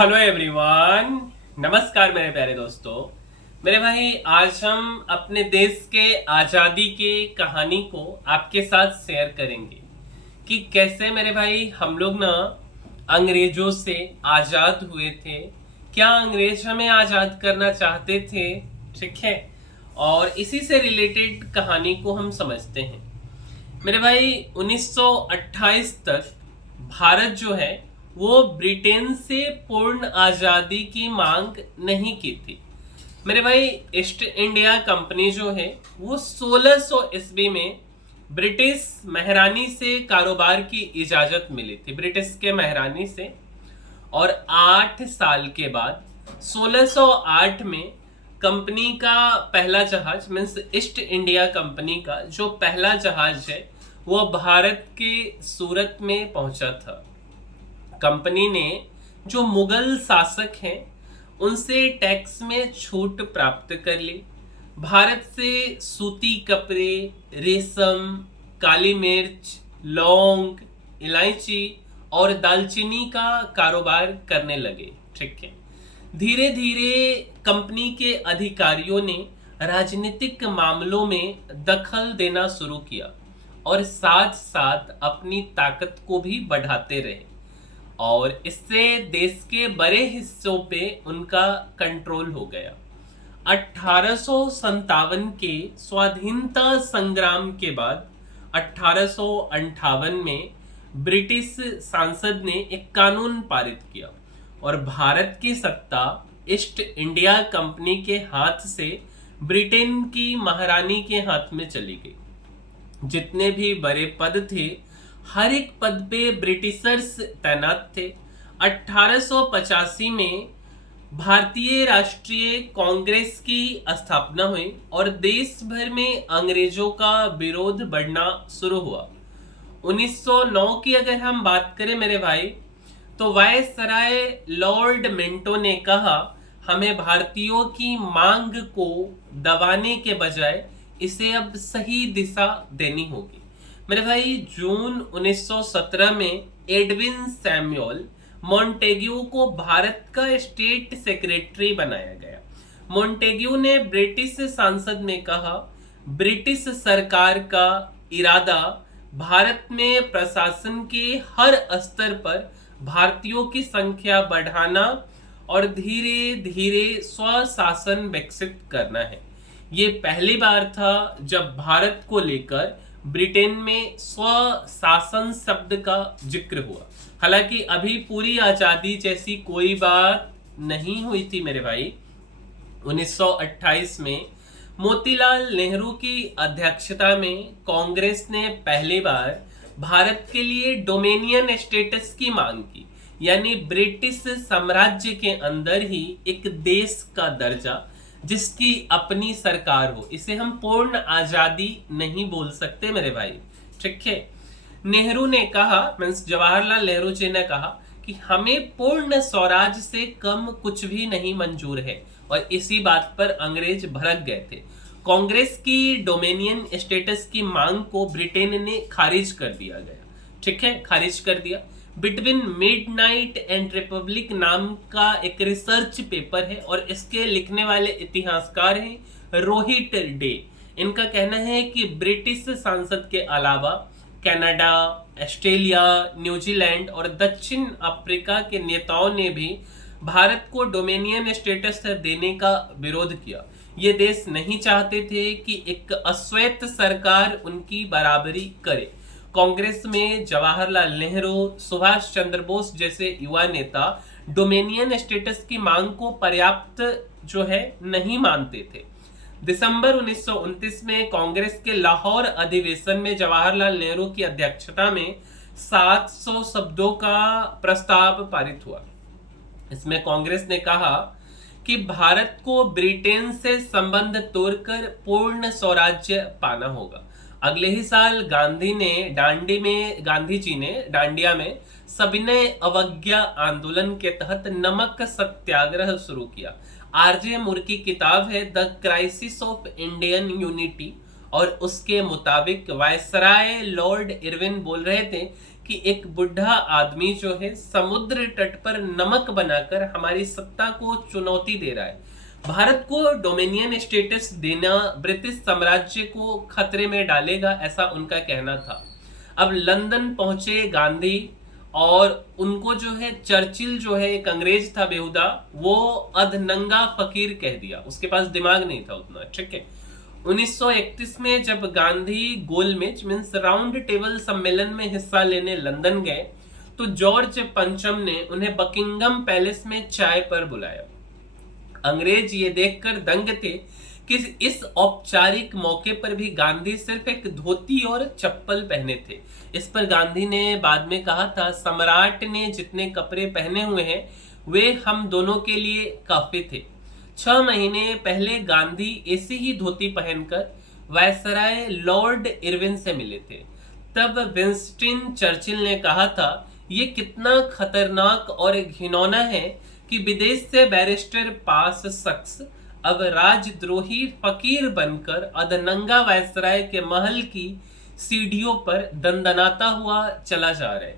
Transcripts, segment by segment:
Hello everyone. नमस्कार मेरे प्यारे दोस्तों। मेरे भाई, आज हम अपने देश के आज़ादी के कहानी को आपके साथ शेयर करेंगे कि कैसे मेरे भाई हम लोग ना अंग्रेजों से आज़ाद हुए थे। क्या अंग्रेज हमें आज़ाद करना चाहते थे? ठीक है। और इसी से रिलेटेड कहानी को हम समझते हैं। मेरे भाई, 1928 तक भारत जो है वो ब्रिटेन से पूर्ण आज़ादी की मांग नहीं की थी। मेरे भाई, ईस्ट इंडिया कंपनी जो है वो 1600 ईस्वी में ब्रिटिश महारानी से कारोबार की इजाज़त मिली थी, ब्रिटिश के महारानी से। और 8 साल के बाद 1608 में कंपनी का पहला जहाज मीन्स ईस्ट इंडिया कंपनी का जो पहला जहाज है वो भारत के सूरत में पहुंचा था। कंपनी ने जो मुगल शासक हैं उनसे टैक्स में छूट प्राप्त कर ली। भारत से सूती कपड़े, रेशम, काली मिर्च, लौंग, इलायची और दालचीनी का कारोबार करने लगे। ठीक है। धीरे धीरे कंपनी के अधिकारियों ने राजनीतिक मामलों में दखल देना शुरू किया और साथ साथ अपनी ताकत को भी बढ़ाते रहे, और इससे देश के बड़े हिस्सों पे उनका कंट्रोल हो गया। 1857 के स्वाधीनता संग्राम के बाद 1858 में ब्रिटिश सांसद ने एक कानून पारित किया और भारत की सत्ता ईस्ट इंडिया कंपनी के हाथ से ब्रिटेन की महारानी के हाथ में चली गई। जितने भी बड़े पद थे हर एक पद पे ब्रिटिशर्स तैनात थे। 1885 में भारतीय राष्ट्रीय कांग्रेस की स्थापना हुई और देश भर में अंग्रेजों का विरोध बढ़ना शुरू हुआ। 1909 की अगर हम बात करें मेरे भाई, तो वायसराय लॉर्ड मिंटो ने कहा हमें भारतीयों की मांग को दबाने के बजाय इसे अब सही दिशा देनी होगी। मेरे भाई, जून 1917 में एडविन सैमुअल मॉन्टेग्यू को भारत का स्टेट सेक्रेटरी बनाया गया। मॉन्टेग्यू ने ब्रिटिश सांसद में कहा ब्रिटिश सरकार का इरादा भारत में प्रशासन के हर स्तर पर भारतीयों की संख्या बढ़ाना और धीरे धीरे स्वशासन विकसित करना है। ये पहली बार था जब भारत को लेकर ब्रिटेन में स्वशासन शब्द का जिक्र हुआ। हालांकि अभी पूरी आजादी जैसी कोई बात नहीं हुई थी मेरे भाई। 1928 में मोतीलाल नेहरू की अध्यक्षता में कांग्रेस ने पहली बार भारत के लिए डोमेनियन स्टेटस की मांग की, यानी ब्रिटिश साम्राज्य के अंदर ही एक देश का दर्जा जिसकी अपनी सरकार हो। इसे हम पूर्ण आजादी नहीं बोल सकते मेरे भाई। ठीक है। नेहरू ने कहा, मीन्स जवाहरलाल नेहरू जी ने कहा कि हमें पूर्ण स्वराज से कम कुछ भी नहीं मंजूर है, और इसी बात पर अंग्रेज भड़क गए थे। कांग्रेस की डोमेनियन स्टेटस की मांग को ब्रिटेन ने खारिज कर दिया गया। ठीक है, खारिज कर दिया। बिटवीन मिडनाइट एंड रिपब्लिक नाम का एक रिसर्च पेपर है और इसके लिखने वाले इतिहासकार हैं रोहित डे। इनका कहना है कि ब्रिटिश सांसद के अलावा कनाडा, ऑस्ट्रेलिया, न्यूजीलैंड और दक्षिण अफ्रीका के नेताओं ने भी भारत को डोमेनियन स्टेटस देने का विरोध किया। ये देश नहीं चाहते थे कि एक अश्वेत सरकार उनकी बराबरी करे। कांग्रेस में जवाहरलाल नेहरू, सुभाष चंद्र बोस जैसे युवा नेता डोमेनियन स्टेटस की मांग को पर्याप्त जो है नहीं मानते थे। दिसंबर 1929 में कांग्रेस के लाहौर अधिवेशन में जवाहरलाल नेहरू की अध्यक्षता में 700 शब्दों का प्रस्ताव पारित हुआ। इसमें कांग्रेस ने कहा कि भारत को ब्रिटेन से संबंध तोड़कर पूर्ण स्वराज्य पाना होगा। अगले ही साल गांधी जी ने डांडिया में सविनय अवज्ञा आंदोलन के तहत नमक सत्याग्रह शुरू किया। आरजे मूर की किताब है the crisis of Indian unity, और उसके मुताबिक वायसराय लॉर्ड इरविन बोल रहे थे कि एक बुढ़ा आदमी जो है समुद्र तट पर नमक बनाकर हमारी सत्ता को चुनौती दे रहा है। भारत को डोमिनियन स्टेटस देना ब्रिटिश साम्राज्य को खतरे में डालेगा, ऐसा उनका कहना था। अब लंदन पहुंचे गांधी और उनको जो है चर्चिल जो है एक अंग्रेज था बेहुदा, वो अधनंगा फकीर कह दिया, उसके पास दिमाग नहीं था उतना, ठीक है। 1931 में जब गांधी गोलमेज मीन्स राउंड टेबल सम्मेलन में हिस्सा लेने लंदन गए तो जॉर्ज पंचम ने उन्हें बकिंगम पैलेस में चाय पर बुलाया। अंग्रेज ये देखकर दंग थे कि इस औपचारिक मौके पर भी गांधी सिर्फ एक धोती और चप्पल पहने थे। इस पर गांधी ने बाद में कहा था, सम्राट ने जितने कपड़े पहने हुए हैं वे हम दोनों के लिए काफी थे। 6 महीने पहले गांधी ऐसी ही धोती पहनकर वायसराय लॉर्ड इरविन से मिले थे। तब विंस्टन चर्चिल ने कहा था, ये कितना खतरनाक और घिनौना है कि विदेश से बैरिस्टर पास शख्स अब राजद्रोही फकीर बनकर अधनंगा वायसराय के महल की सीढ़ियों पर दंदनाता हुआ चला जा रहा है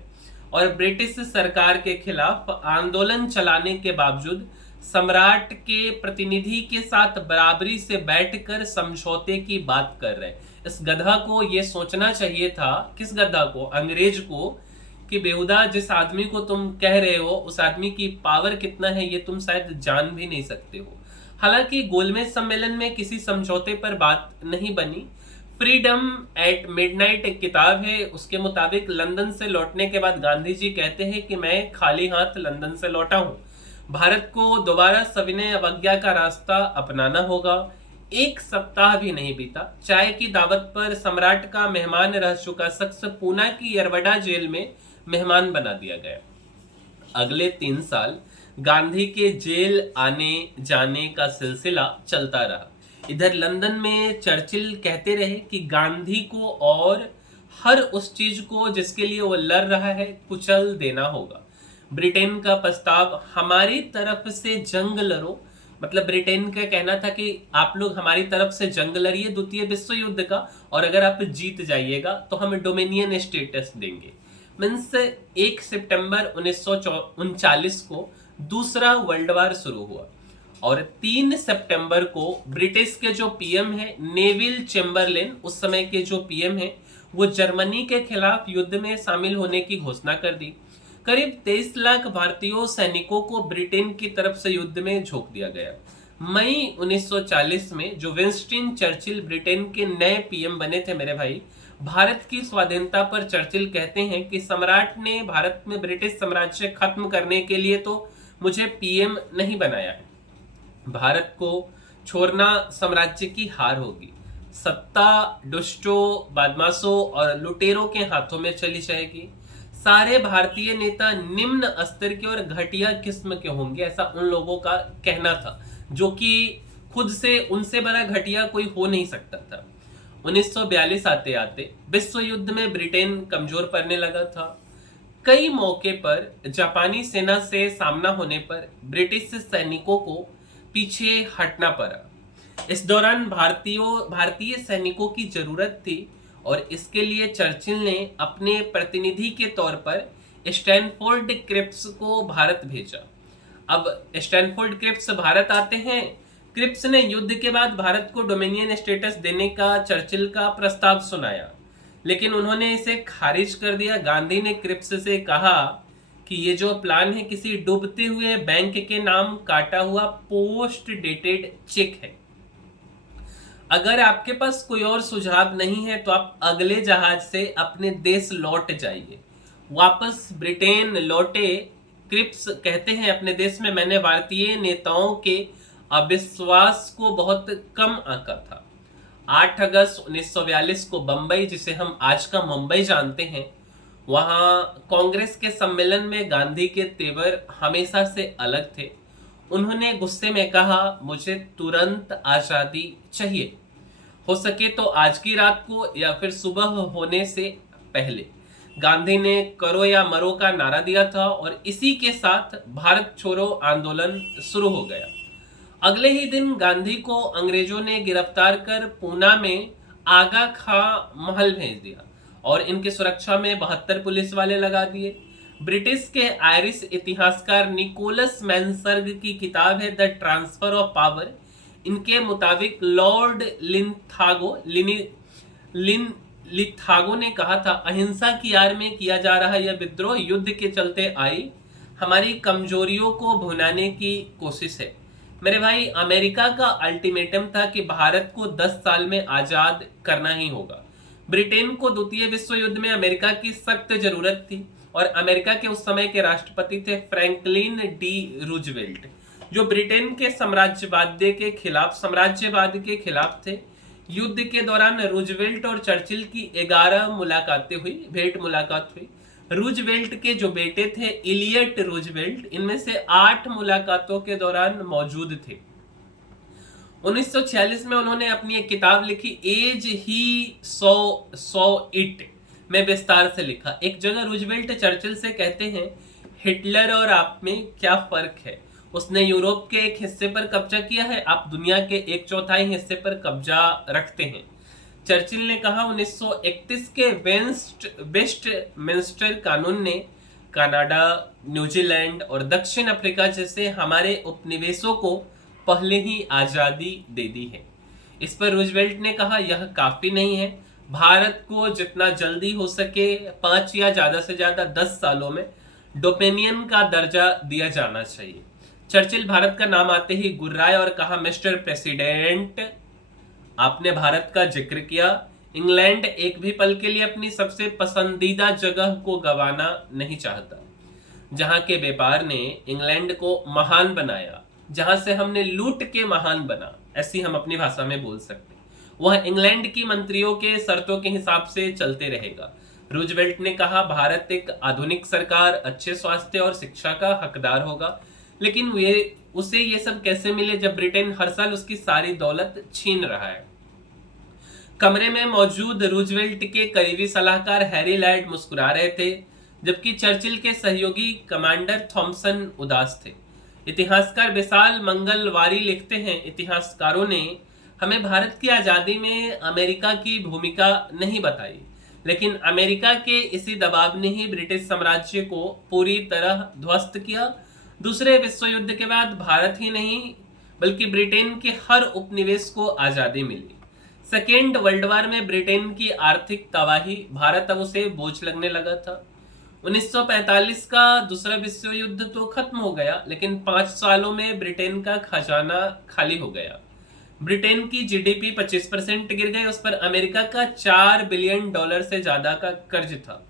और ब्रिटिश सरकार के खिलाफ आंदोलन चलाने के बावजूद सम्राट के प्रतिनिधि के साथ बराबरी से बैठकर समझौते की बात कर रहे हैं। इस गधा को यह सोचना चाहिए था, किस गधा को? अंग्रेज को, कि बेहुदा जिस आदमी को तुम कह रहे हो उस आदमी की पावर कितना है ये तुम शायद जान भी नहीं सकते हो। हालांकि गोलमेज सम्मेलन में किसी समझौते पर बात नहीं बनी। फ्रीडम एट मिडनाइट एक किताब है, उसके मुताबिक लंदन से लौटने के बाद गांधी जी कहते हैं कि मैं खाली हाथ लंदन से लौटा हूं, भारत को दोबारा सविनय अवज्ञा का रास्ता अपनाना होगा। 1 सप्ताह भी नहीं बीता, चाय की दावत पर सम्राट का मेहमान रह चुका शख्स पूना की यरवड़ा जेल में मेहमान बना दिया गया। अगले 3 साल गांधी के जेल आने जाने का सिलसिला चलता रहा। इधर लंदन में चर्चिल कहते रहे कि गांधी को और हर उस चीज को जिसके लिए वो लड़ रहा है कुचल देना होगा। ब्रिटेन का प्रस्ताव, हमारी तरफ से जंग लड़ो, मतलब ब्रिटेन का कहना था कि आप लोग हमारी तरफ से जंग लड़िए द्वितीय विश्व युद्ध का, और अगर आप जीत जाइएगा तो हमें डोमिनियन स्टेटस देंगे। मीन्स 1 सितंबर 1939 को दूसरा वर्ल्ड वार शुरू हुआ और 3 सितंबर को ब्रिटिश के जो पीएम है नेविल चेम्बरलेन, उस समय के जो पीएम है, वो जर्मनी के खिलाफ युद्ध में शामिल होने की घोषणा कर दी। करीब 23 लाख भारतीय सैनिकों को ब्रिटेन की तरफ से युद्ध में झोंक दिया गया। मई 1940 में जो विंस्टन चर्चिल ब्रिटेन के नए पीएम बने थे मेरे भाई, भारत की स्वाधीनता पर चर्चिल कहते हैं कि सम्राट ने भारत में ब्रिटिश साम्राज्य खत्म करने के लिए तो मुझे पीएम नहीं बनाया है, भारत को छोड़ना साम्राज्य की हार होगी, सत्ता दुष्टों, बदमाशों और लुटेरों के हाथों में चली जाएगी, सारे भारतीय नेता निम्न स्तर के और घटिया किस्म के होंगे, ऐसा उन लोगों का कहना था, जो कि खुद से उनसे बड़ा घटिया कोई हो नहीं सकता था। 1942 आते आते विश्व युद्ध में ब्रिटेन कमजोर पड़ने लगा था। कई मौके पर जापानी सेना से सामना होने पर ब्रिटिश सैनिकों को पीछे हटना पड़ा। इस दौरान भारतीय सैनिकों की जरूरत थी और इसके लिए चर्चिल ने अपने प्रतिनिधि के तौर पर स्टैनफोर्ड क्रिप्स को भारत भेजा। अब स्टैनफोर्ड क्रिप्स भारत आते हैं। क्रिप्स ने युद्ध के बाद भारत को डोमिनियन स्टेटस देने का चर्चिल का प्रस्ताव सुनाया, लेकिन उन्होंने इसे खारिज कर दिया। गांधी ने क्रिप्स से कहा कि ये जो प्लान है किसी डूबते हुए बैंक के नाम काटा हुआ पोस्ट डेटेड चेक है। अगर आपके पास कोई और सुझाव नहीं है तो आप अगले जहाज से अपने देश लौट जाइए। वापस ब्रिटेन लौटे क्रिप्स कहते हैं, अपने देश में मैंने भारतीय नेताओं के अविश्वास को बहुत कम आंका था। 8 अगस्त 1942 को बंबई, जिसे हम आज का मुंबई जानते हैं, वहां कांग्रेस के सम्मेलन में गांधी के तेवर हमेशा से अलग थे। उन्होंने गुस्से में कहा, मुझे तुरंत आजादी चाहिए, हो सके तो आज की रात को या फिर सुबह होने से पहले। गांधी ने करो या मरो का नारा दिया था और इसी के साथ भारत छोड़ो आंदोलन शुरू हो गया। अगले ही दिन गांधी को अंग्रेजों ने गिरफ्तार कर पूना में आगा खां महल भेज दिया और इनकी सुरक्षा में 72 पुलिस वाले लगा दिए। ब्रिटिश के आयरिश इतिहासकार निकोलस मैनसर्ग की किताब है द ट्रांसफर ऑफ पावर। इनके मुताबिक लॉर्ड लिथागो ने कहा था, अहिंसा की आड़ में किया जा रहा यह विद्रोह युद्ध के चलते आई हमारी कमजोरियों को भुनाने की कोशिश है। मेरे भाई, अमेरिका का अल्टीमेटम था कि भारत को 10 साल में आजाद करना ही होगा। ब्रिटेन को द्वितीय विश्व युद्ध में अमेरिका की सख्त जरूरत थी और अमेरिका के उस समय के राष्ट्रपति थे फ्रैंकलिन डी रूजवेल्ट, जो ब्रिटेन के साम्राज्यवाद के खिलाफ थे। युद्ध के दौरान रूजवेल्ट और चर्चिल की 11 भेंट मुलाकात हुई। रूजवेल्ट के जो बेटे थे इलियट रूजवेल्ट, इनमें से 8 मुलाकातों के दौरान मौजूद थे। 1946 में उन्होंने अपनी एक किताब लिखी एज ही सॉ इट में विस्तार से लिखा। एक जगह रूजवेल्ट चर्चिल से कहते हैं, हिटलर और आप में क्या फर्क है? उसने यूरोप के एक हिस्से पर कब्जा किया है, आप दुनिया के 1/4 हिस्से पर कब्जा रखते हैं। चर्चिल ने कहा, 1931 के वेस्टमिंस्टर कानून ने कनाडा, न्यूजीलैंड और दक्षिण अफ्रीका जैसे हमारे उपनिवेशों को पहले ही आजादी दे दी है। इस पर रूजवेल्ट ने कहा, यह काफी नहीं है, भारत को जितना जल्दी हो सके 5 या ज्यादा से ज्यादा 10 सालों में डोमिनियन का दर्जा दिया जाना चाहिए। चर्चिल भारत का नाम आते ही गुर्राए और कहा, मिस्टर प्रेसिडेंट, आपने भारत का जिक्र किया, इंग्लैंड एक भी पल के लिए अपनी सबसे पसंदीदा जगह को गंवाना नहीं चाहता। जहां के व्यापार ने इंग्लैंड को महान बनाया, जहां से हमने लूट के महान बना, ऐसी हम अपनी भाषा में बोल सकते, वह इंग्लैंड की मंत्रियों के शर्तों के हिसाब से चलते रहेगा। रूजवेल्ट ने कहा, भारत एक आधुनिक सरकार, अच्छे स्वास्थ्य और शिक्षा का हकदार होगा, लेकिन उसे ये सब कैसे मिले जब ब्रिटेन हर साल उसकी सारी दौलत छीन रहा है। कमरे में मौजूद रूजवेल्ट के करीबी सलाहकार हैरी लाइड मुस्कुरा रहे थे, जबकि चर्चिल के सहयोगी कमांडर थॉमसन उदास थे। इतिहासकार विशाल मंगलवारी लिखते हैं, इतिहासकारों ने हमें भारत की आजादी में अमेरिका की भूमिका नहीं बताई, लेकिन अमेरिका के इसी दबाव ने ही ब्रिटिश साम्राज्य को पूरी तरह ध्वस्त किया। दूसरे विश्व युद्ध के बाद भारत ही नहीं बल्कि ब्रिटेन के हर उपनिवेश को आजादी मिली। सेकेंड वर्ल्ड वॉर में ब्रिटेन की आर्थिक तबाही, भारत अब उसे बोझ लगने लगा था। 1945 का दूसरा विश्व युद्ध तो खत्म हो गया, लेकिन 5 सालों में ब्रिटेन का खजाना खाली हो गया। ब्रिटेन की जीडीपी 25% गिर गई, उस पर अमेरिका का $4 बिलियन से ज्यादा का कर्ज था।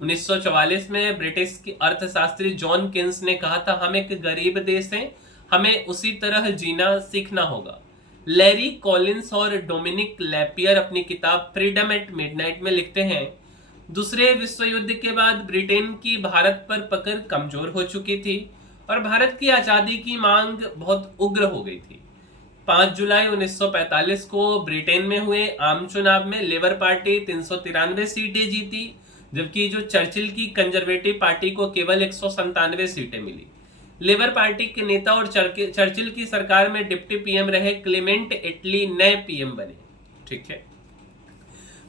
1944 में ब्रिटिश की अर्थशास्त्री जॉन किन्स ने कहा था, हम एक गरीब देश हैं, हमें उसी तरह जीना सीखना होगा। लैरी कॉलिंस और डोमिनिक लैपियर अपनी किताब फ्रीडम एट मिडनाइट में लिखते हैं, दूसरे विश्व युद्ध के बाद ब्रिटेन की भारत पर पकड़ कमजोर हो चुकी थी और भारत की आजादी की मांग बहुत उग्र हो गई थी। 5 जुलाई 1945 को ब्रिटेन में हुए आम चुनाव में लेबर पार्टी 393 सीटें जीती, जबकि जो चर्चिल की कंजर्वेटिव पार्टी को केवल 197 सीटें मिली। लेबर पार्टी के नेता और चर्चिल की सरकार में डिप्टी पीएम रहे क्लेमेंट एटली नए पीएम बने। ठीक है।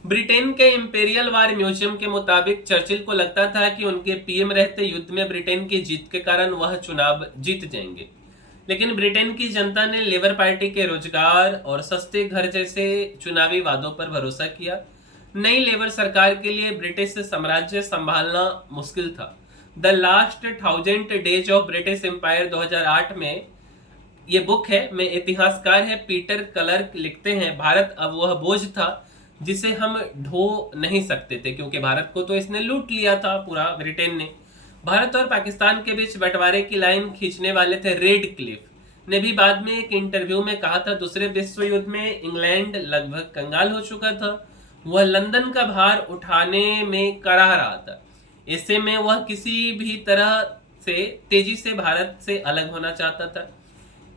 ब्रिटेन के इंपेरियल वार म्यूजियम के मुताबिक चर्चिल को लगता था कि उनके पीएम रहते युद्ध में ब्रिटेन की जीत के कारण वह चुनाव जीत जाएंगे, लेकिन ब्रिटेन की जनता ने लेबर पार्टी के रोजगार और सस्ते घर जैसे चुनावी वादों पर भरोसा किया। नई लेबर सरकार के लिए ब्रिटिश साम्राज्य संभालना मुश्किल था। The last 1000 days of British empire 2008 में ये बुक है, में इतिहासकार है पीटर क्लर्क लिखते हैं, भारत अब वह बोझ था जिसे हम ढो नहीं सकते थे, क्योंकि भारत को तो इसने लूट लिया था पूरा ब्रिटेन ने। भारत और पाकिस्तान के बीच बंटवारे की लाइन खींचने वाले थे रेड क्लिफ ने भी बाद में एक इंटरव्यू में कहा था, दूसरे विश्व युद्ध में इंग्लैंड लगभग कंगाल हो चुका था, वह लंदन का भार उठाने में कराह रहा था, ऐसे में वह किसी भी तरह से तेजी से भारत से अलग होना चाहता था।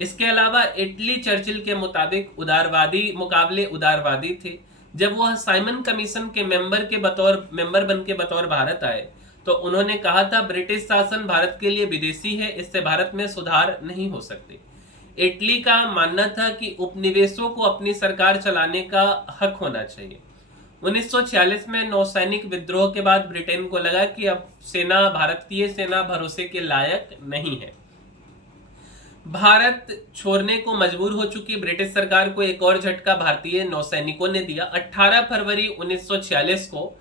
इसके अलावा इटली चर्चिल के मुताबिक मुकाबले उदारवादी थे। जब वह साइमन कमीशन के मेंबर बन के बतौर भारत आए तो उन्होंने कहा था, ब्रिटिश शासन भारत के लिए विदेशी है, इससे भारत में सुधार नहीं हो सकते। इटली का मानना था कि उपनिवेशों को अपनी सरकार चलाने का हक होना चाहिए। 1946 में नौसैनिक विद्रोह के बाद ब्रिटेन को लगा कि अब भारतीय सेना भरोसे के लायक नहीं है। भारत छोड़ने को मजबूर हो चुकी ब्रिटिश सरकार को एक और झटका भारतीय नौसैनिकों ने दिया। 18 फरवरी 1946 को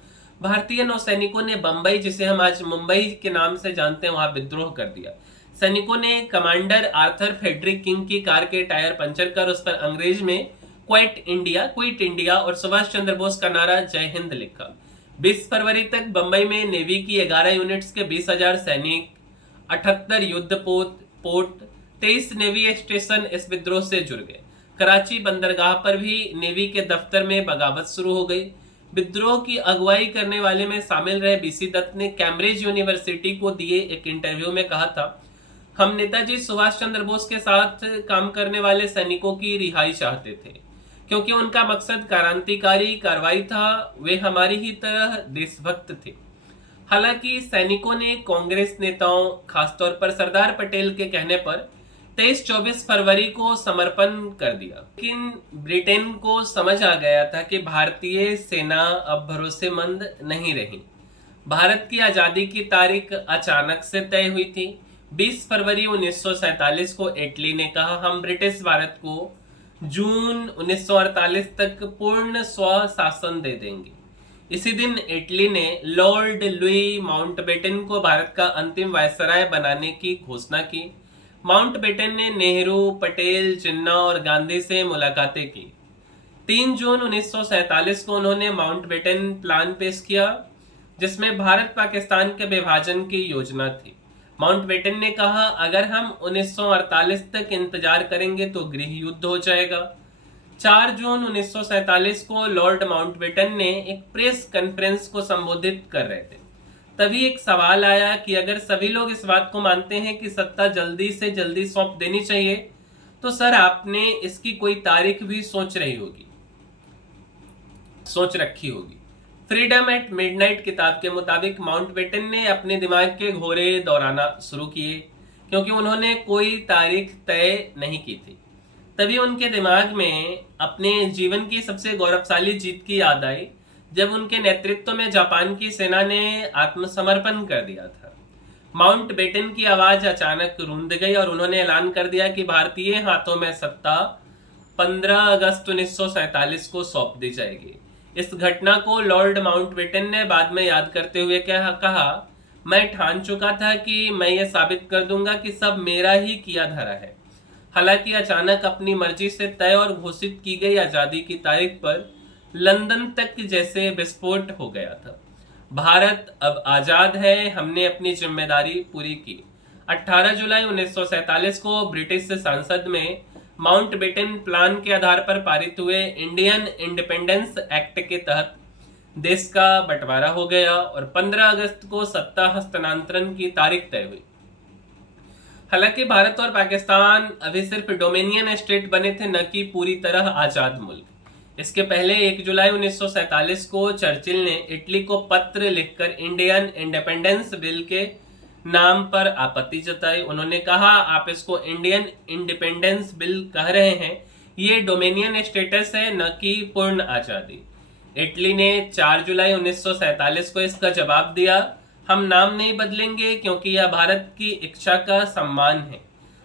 भारतीय नौसैनिकों ने बंबई, जिसे हम आज मुंबई के नाम से जानते हैं, वहां विद्रोह कर दिया। सैनिकों ने कमांडर आर्थर फेडरिक किंग की कार के टायर पंचर कर उस पर अंग्रेज में क्विट इंडिया और सुभाष चंद्र बोस का नारा जय हिंद लिखा। 20 फरवरी तक बंबई में नेवी की 11 यूनिट्स के 20,000 सैनिक, 78 युद्ध पोत, 23 नेवी स्टेशन इस विद्रोह से जुड़ गए। कराची बंदरगाह पर भी नेवी के दफ्तर में बगावत शुरू हो गई। विद्रोह की अगुवाई करने वाले में शामिल रहे बीसी दत्त ने कैम्ब्रिज यूनिवर्सिटी को दिए एक इंटरव्यू में कहा था, हम नेताजी सुभाष चंद्र बोस के साथ काम करने वाले सैनिकों की रिहाई चाहते थे, क्योंकि उनका मकसद क्रांतिकारी कार्रवाई था। वे हमारी ही तरह देशभक्त थे। हालांकि सैनिकों ने कांग्रेस नेताओं, खासतौर पर सरदार पटेल के कहने पर 23-24 फरवरी को समर्पण कर दिया। लेकिन ब्रिटेन को समझ आ गया था कि भारतीय सेना अब भरोसेमंद नहीं रही। भारत की आजादी की तारीख अचानक से तय हुई थी। 20 फरवरी 1947 को इटली ने कहा, हम ब्रिटिश भारत को जून 1948 तक पूर्ण स्वशासन दे देंगे। इसी दिन इटली ने लॉर्ड लुई माउंटबेटन को भारत का अंतिम वायसराय बनाने की घोषणा की। माउंटबेटन ने नेहरू, पटेल, जिन्ना और गांधी से मुलाकातें की। 3 जून 1947 को उन्होंने माउंटबेटन प्लान पेश किया, जिसमें भारत पाकिस्तान के विभाजन की योजना थी। माउंटबेटन ने कहा, अगर हम 1948 तक इंतजार करेंगे तो गृह युद्ध हो जाएगा। 4 जून 1947 को लॉर्ड माउंटबेटन ने एक प्रेस कॉन्फ्रेंस को संबोधित कर रहे थे। तभी एक सवाल आया कि अगर सभी लोग इस बात को मानते हैं कि सत्ता जल्दी से जल्दी सौंप देनी चाहिए, तो सर आपने इसकी कोई तारीख भी सोच रखी होगी। फ्रीडम एट मिडनाइट किताब के मुताबिक माउंटबेटन ने अपने दिमाग के घोरे दौड़ाना शुरू किए, क्योंकि उन्होंने कोई तारीख तय नहीं की थी। तभी उनके दिमाग में अपने जीवन की सबसे गौरवशाली जीत की याद आई, जब उनके नेतृत्व में जापान की सेना ने आत्मसमर्पण कर दिया था। माउंटबेटन की आवाज अचानक रूंध गई और उन्होंने ऐलान कर दिया कि भारतीय हाथों में सत्ता 15 अगस्त 1947 को सौंप दी जाएगी। इस घटना को लॉर्ड माउंटबेटन ने बाद में याद करते हुए कहा, मैं ठान चुका था कि मैं ये साबित कर दूंगा कि सब मेरा ही किया धरा है। हालांकि अचानक अपनी मर्जी से तय और घोषित की गई आजादी की तारीख पर लंदन तक जैसे विस्फोट हो गया था। भारत अब आजाद है, हमने अपनी जिम्मेदारी पूरी की। 18 जुलाई 1947 को ब्रिटिश संसद में माउंटबेटन प्लान के आधार पर पारित हुए इंडियन इंडिपेंडेंस एक्ट के तहत देश का बंटवारा हो गया और 15 अगस्त को सत्ता हस्तांतरण की तारीख तय हुई। हालांकि भारत और पाकिस्तान अभी सिर्फ डोमिनियन स्टेट बने थे, न कि पूरी तरह आजाद मुल्क। इसके पहले 1 जुलाई 1947 को चर्चिल ने इटली को पत्र लिखकर इंडियन इंडिपेंडेंस बिल के नाम पर आपत्ति जताई। उन्होंने कहा, आप इसको इंडियन इंडिपेंडेंस बिल कह रहे हैं, ये डोमिनियन स्टेटस है, न कि पूर्ण आजादी। इटली ने 4 जुलाई 1947 को इसका जवाब दिया, हम नाम नहीं बदलेंगे क्योंकि यह भारत की इच्छा का सम्मान है।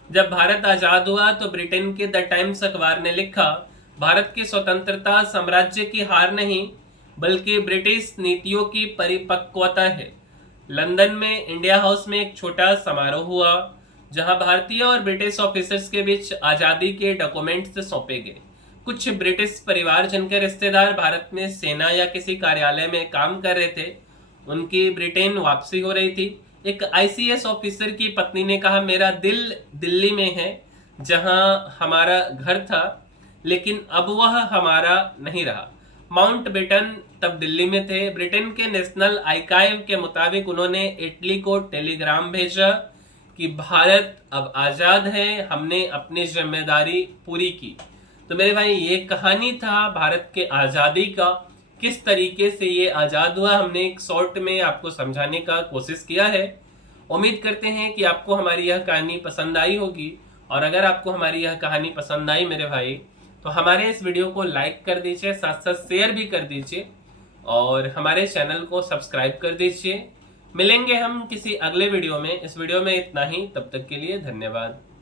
जब भारत आजाद हुआ तो ब्रिटेन के द टाइम्स अखबार ने लिखा, भारत की स्वतंत्रता साम्राज्य की हार नहीं, बल्कि ब्रिटिश नीतियों की परिपक्वता है। लंदन में इंडिया हाउस में एक छोटा समारोह हुआ, जहां भारतीय और ब्रिटिश ऑफिसर्स के बीच आजादी के डॉक्यूमेंट्स सौंपे गए। कुछ ब्रिटिश परिवार जिनके रिश्तेदार भारत में सेना या किसी कार्यालय में काम कर रहे थे, उनकी ब्रिटेन वापसी हो रही थी। एक आईसीएस ऑफिसर की पत्नी ने कहा, मेरा दिल दिल्ली में है, जहां हमारा घर था, लेकिन अब वह हमारा नहीं रहा। माउंटबेटन तब दिल्ली में थे। ब्रिटेन के नेशनल आर्काइव के मुताबिक उन्होंने इटली को टेलीग्राम भेजा कि भारत अब आजाद है, हमने अपनी जिम्मेदारी पूरी की। तो मेरे भाई, ये कहानी था भारत के आजादी का, किस तरीके से ये आजाद हुआ। हमने एक शॉर्ट में आपको समझाने का कोशिश किया है। उम्मीद करते हैं कि आपको हमारी यह कहानी पसंद आई होगी, और अगर आपको हमारी यह कहानी पसंद आई मेरे भाई, तो हमारे इस वीडियो को लाइक कर दीजिए, साथ साथ शेयर भी कर दीजिए। और हमारे चैनल को सब्सक्राइब कर दीजिए। मिलेंगे हम किसी अगले वीडियो में। इस वीडियो में इतना ही, तब तक के लिए धन्यवाद।